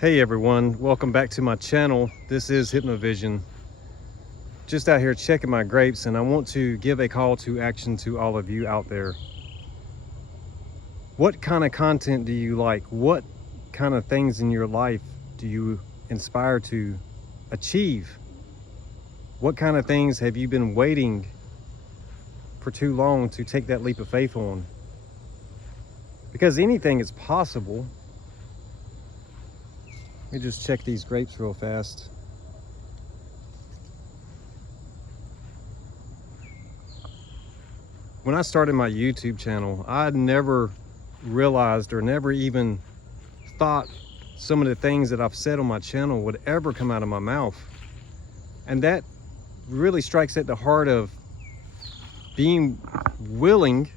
Hey everyone, welcome back to my channel. This is Hipnovision. Just out here checking my grapes, and I want to give a call to action to all of you out there. What kind of content do you like? What kind of things in your life do you inspire to achieve? What kind of things have you been waiting for too long to take that leap of faith on? Because anything is possible. Let me just check these grapes real fast. When I started my YouTube channel, I never realized or never even thought some of the things that I've said on my channel would ever come out of my mouth. And that really strikes at the heart of being willing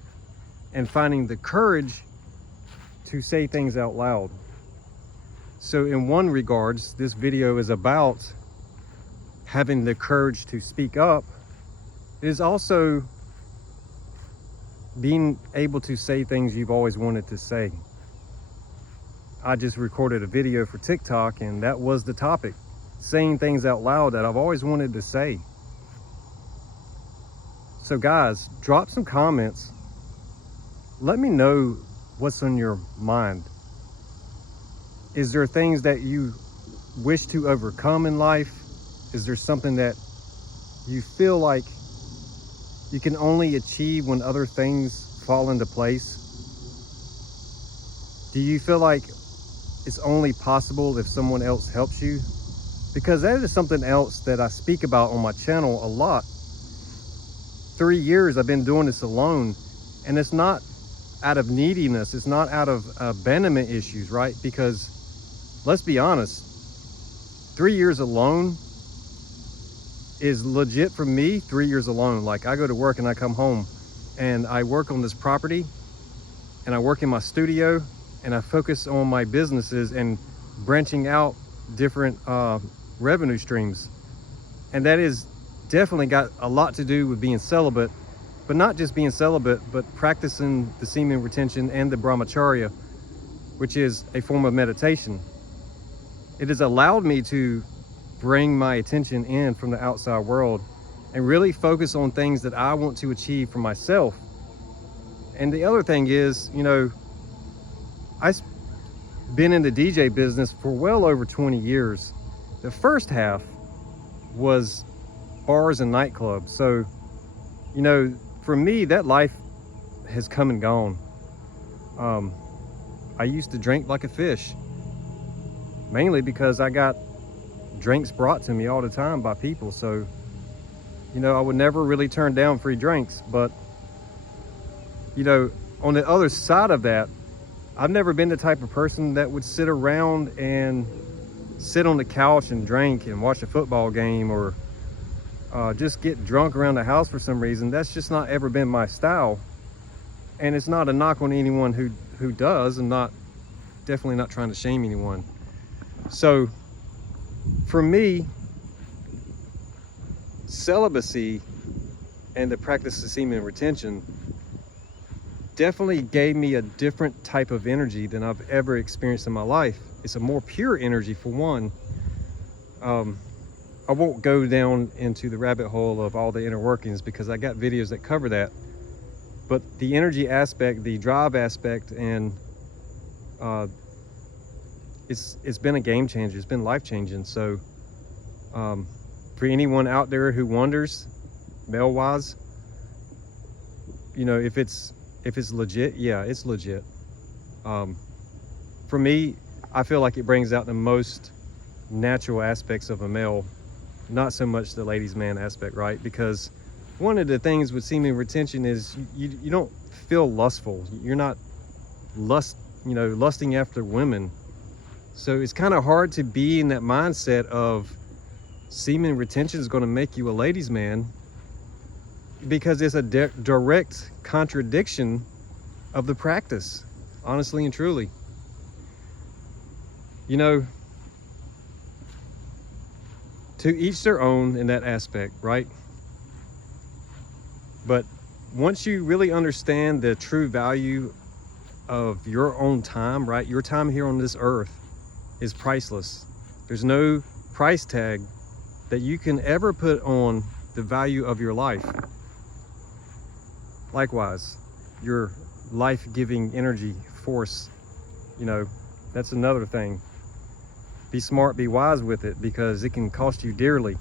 and finding the courage to say things out loud. So in one regards, this video is about having the courage to speak up. It is also being able to say things you've always wanted to say. I just recorded a video for TikTok, and that was the topic. Saying things out loud that I've always wanted to say. So guys, drop some comments. Let me know what's on your mind. Is there things that you wish to overcome in life? Is there something that you feel like you can only achieve when other things fall into place? Do you feel like it's only possible if someone else helps you? Because that is something else that I speak about on my channel a lot. 3 years I've been doing this alone, and it's not out of neediness, it's not out of abandonment issues, right? Because let's be honest, 3 years alone is legit for me. 3 years alone. Like, I go to work and I come home and I work on this property and I work in my studio and I focus on my businesses and branching out different revenue streams. And that is definitely got a lot to do with being celibate, but not just being celibate, but practicing the semen retention and the brahmacharya, which is a form of meditation. It has allowed me to bring my attention in from the outside world and really focus on things that I want to achieve for myself. And the other thing is, you know, I've been in the DJ business for well over 20 years. The first half was bars and nightclubs. So, you know, for me, that life has come and gone. I used to drink like a fish. Mainly because I got drinks brought to me all the time by people. So, you know, I would never really turn down free drinks. But, you know, on the other side of that, I've never been the type of person that would sit around and sit on the couch and drink and watch a football game, or just get drunk around the house for some reason. That's just not ever been my style. And it's not a knock on anyone who does, and definitely not trying to shame anyone. So for me, celibacy and the practice of semen retention definitely gave me a different type of energy than I've ever experienced in my life. It's a more pure energy, for one. I won't go down into the rabbit hole of all the inner workings because I got videos that cover that. But the energy aspect, the drive aspect, and it's been a game changer. It's been life changing. So for anyone out there who wonders, male wise, you know, if it's legit, yeah, it's legit. For me, I feel like it brings out the most natural aspects of a male, not so much the ladies' man aspect, right? Because one of the things with semen retention is you don't feel lustful. You're not lusting after women. So it's kind of hard to be in that mindset of semen retention is going to make you a ladies' man, because it's a direct contradiction of the practice, honestly and truly. You know, to each their own in that aspect, right? But once you really understand the true value of your own time, right? Your time here on this earth, is priceless. There's no price tag that you can ever put on the value of your life. Likewise, your life-giving energy, force, you know, that's another thing. Be smart, be wise with it, because it can cost you dearly.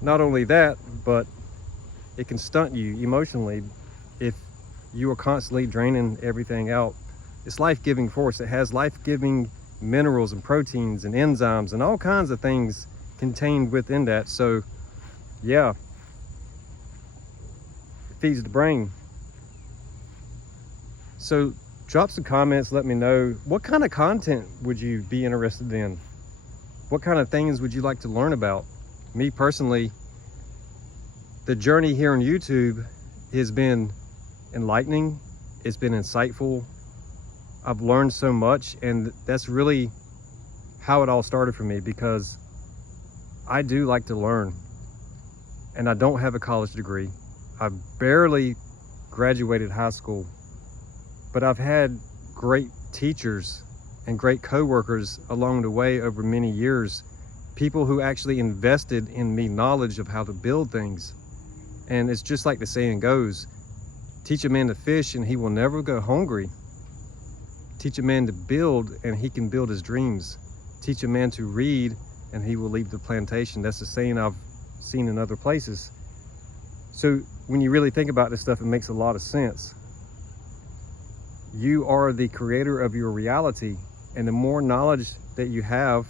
Not only that, but it can stunt you emotionally if you are constantly draining everything out. It's life-giving force. It has life-giving minerals and proteins and enzymes and all kinds of things contained within that. So yeah, it feeds the brain. So drop some comments, let me know what kind of content would you be interested in. What kind of things would you like to learn about? Me personally, the journey here on YouTube has been enlightening. It's been insightful. I've learned so much, and that's really how it all started for me, because I do like to learn, and I don't have a college degree. I barely graduated high school, but I've had great teachers and great co-workers along the way over many years, people who actually invested in me knowledge of how to build things. And it's just like the saying goes, teach a man to fish and he will never go hungry. Teach a man to build and he can build his dreams. Teach a man to read and he will leave the plantation. That's the saying I've seen in other places. So when you really think about this stuff, it makes a lot of sense. You are the creator of your reality, and the more knowledge that you have,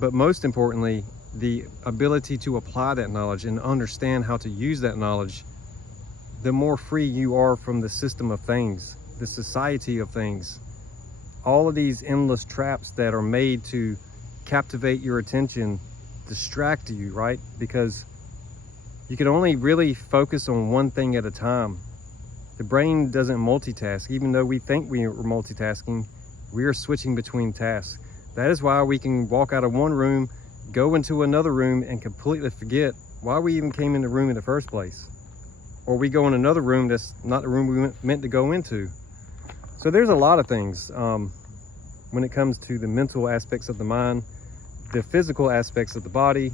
but most importantly, the ability to apply that knowledge and understand how to use that knowledge, the more free you are from the system of things, the society of things, all of these endless traps that are made to captivate your attention, distract you, right? Because you can only really focus on one thing at a time. The brain doesn't multitask. Even though we think we are multitasking, we are switching between tasks. That is why we can walk out of one room, go into another room, and completely forget why we even came in the room in the first place. Or we go in another room that's not the room we meant to go into. So there's a lot of things when it comes to the mental aspects of the mind, the physical aspects of the body,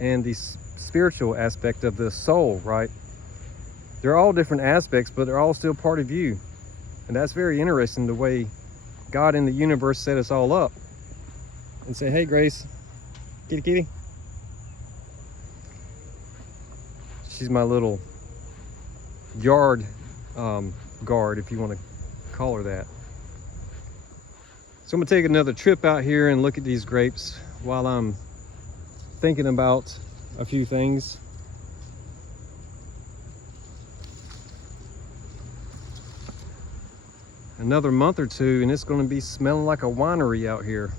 and the spiritual aspect of the soul, right? They're all different aspects, but they're all still part of you. And that's very interesting, the way God in the universe set us all up and say, hey, Grace, kitty, kitty. She's my little yard guard, if you want to call her that. So I'm gonna take another trip out here and look at these grapes while I'm thinking about a few things. Another month or two and it's going to be smelling like a winery out here.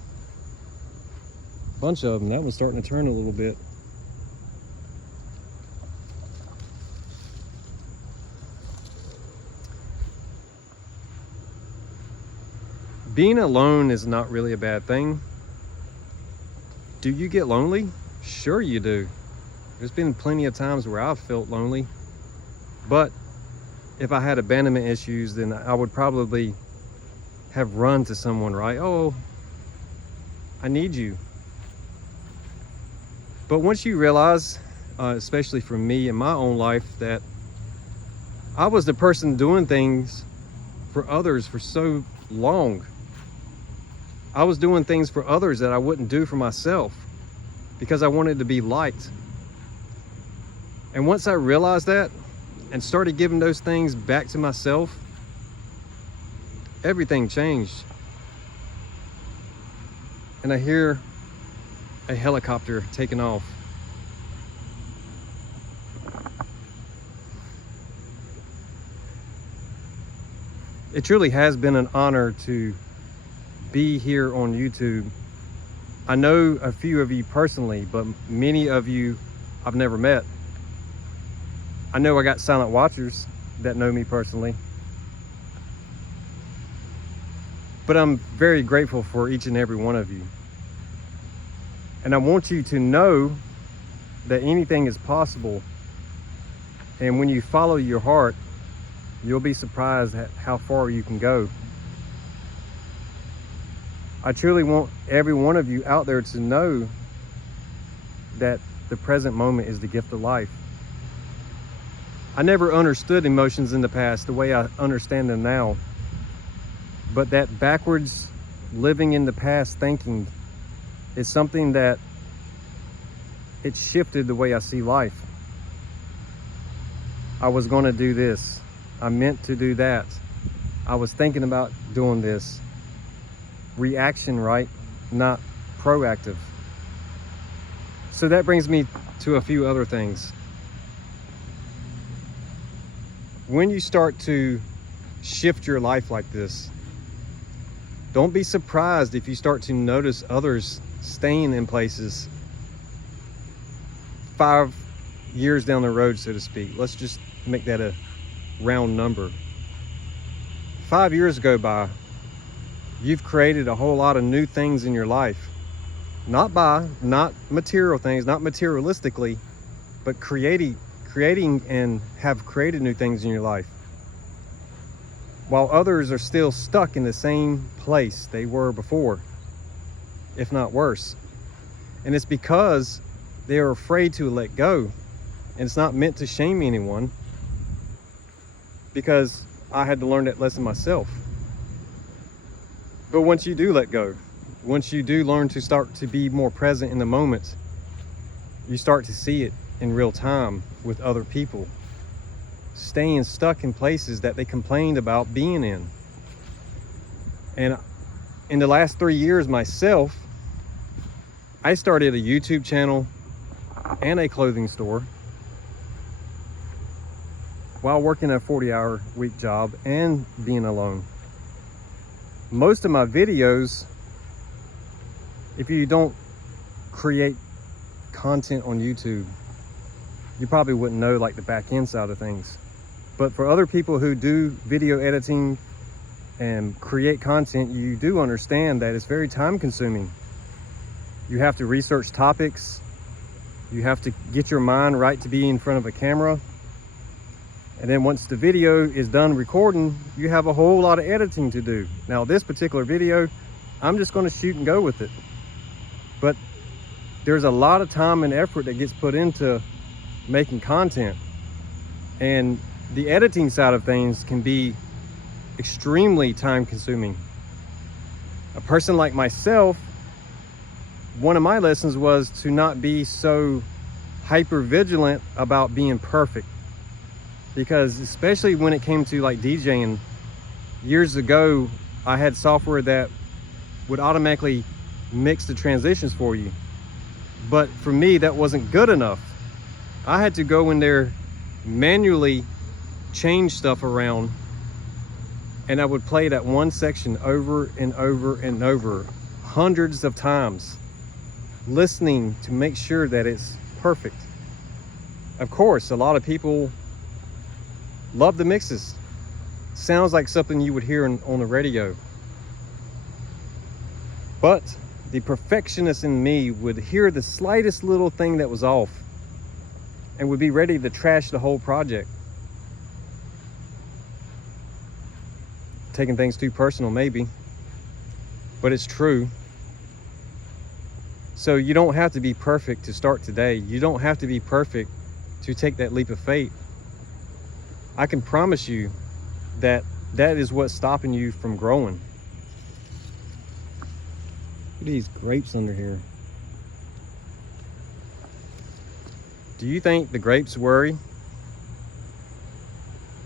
Bunch of them. That one's starting to turn a little bit. Being alone is not really a bad thing. Do you get lonely? Sure you do. There's been plenty of times where I've felt lonely, but if I had abandonment issues, then I would probably have run to someone, right? Oh, I need you. But once you realize, especially for me in my own life, that I was the person doing things for others for so long. I was doing things for others that I wouldn't do for myself because I wanted to be liked. And once I realized that, and started giving those things back to myself, everything changed. And I hear a helicopter taking off. It truly has been an honor to be here on YouTube. I know a few of you personally, but many of you I've never met. I know I got silent watchers that know me personally, but I'm very grateful for each and every one of you. And I want you to know that anything is possible. And when you follow your heart, you'll be surprised at how far you can go. I truly want every one of you out there to know that the present moment is the gift of life. I never understood emotions in the past the way I understand them now, but that backwards living in the past thinking is something that it shifted the way I see life. I was going to do this. I meant to do that. I was thinking about doing this. Reaction, right? Not proactive. So that brings me to a few other things. When you start to shift your life like this, don't be surprised if you start to notice others staying in places 5 years down the road, so to speak. Let's just make that a round number. 5 years go by, you've created a whole lot of new things in your life. Not material things, not materialistically, but creating and have created new things in your life. While others are still stuck in the same place they were before, if not worse. And it's because they are afraid to let go. And it's not meant to shame anyone, because I had to learn that lesson myself. But once you do let go, once you do learn to start to be more present in the moment, you start to see it in real time with other people staying stuck in places that they complained about being in. And in the last 3 years myself, I started a YouTube channel and a clothing store while working a 40-hour week job and being alone. Most of my videos, if you don't create content on YouTube, you probably wouldn't know like the back end side of things. But for other people who do video editing and create content, you do understand that it's very time consuming. You have to research topics. You have to get your mind right to be in front of a camera. And then once the video is done recording, you have a whole lot of editing to do. Now this particular video, I'm just going to shoot and go with it. But there's a lot of time and effort that gets put into making content. And the editing side of things can be extremely time consuming. A person like myself, one of my lessons was to not be so hyper vigilant about being perfect. Because especially when it came to like DJing, years ago, I had software that would automatically mix the transitions for you. But for me, that wasn't good enough. I had to go in there, manually change stuff around, and I would play that one section over and over and over, hundreds of times, listening to make sure that it's perfect. Of course, a lot of people love the mixes. Sounds like something you would hear on the radio. But the perfectionist in me would hear the slightest little thing that was off and would be ready to trash the whole project. Taking things too personal maybe, but it's true. So you don't have to be perfect to start today. You don't have to be perfect to take that leap of faith. I can promise you that that is what's stopping you from growing. Look at these grapes under here. Do you think the grapes worry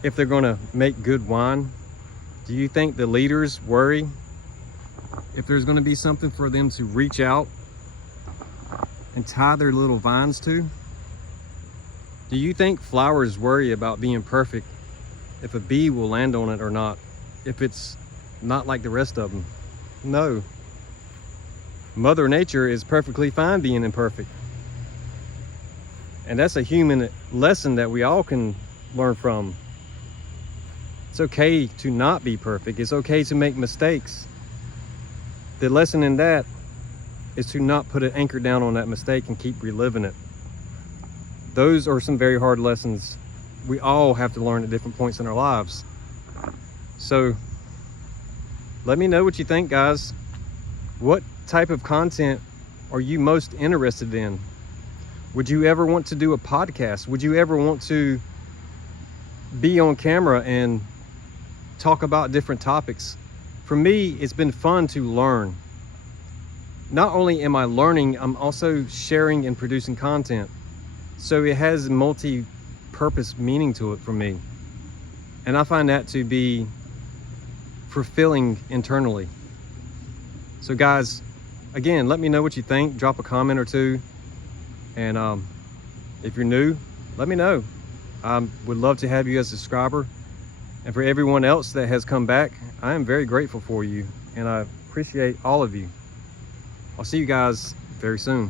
if they're gonna make good wine? Do you think the leaders worry if there's gonna be something for them to reach out and tie their little vines to? Do you think flowers worry about being perfect, if a bee will land on it or not, if it's not like the rest of them? No. Mother Nature is perfectly fine being imperfect. And that's a human lesson that we all can learn from. It's okay to not be perfect. It's okay to make mistakes. The lesson in that is to not put an anchor down on that mistake and keep reliving it. Those are some very hard lessons we all have to learn at different points in our lives. So let me know what you think, guys. What type of content are you most interested in? Would you ever want to do a podcast? Would you ever want to be on camera and talk about different topics? For me, it's been fun to learn. Not only am I learning, I'm also sharing and producing content. So it has multi-purpose meaning to it for me. And I find that to be fulfilling internally. So guys, again, let me know what you think. Drop a comment or two. And if you're new, let me know. I would love to have you as a subscriber. And for everyone else that has come back, I am very grateful for you. And I appreciate all of you. I'll see you guys very soon.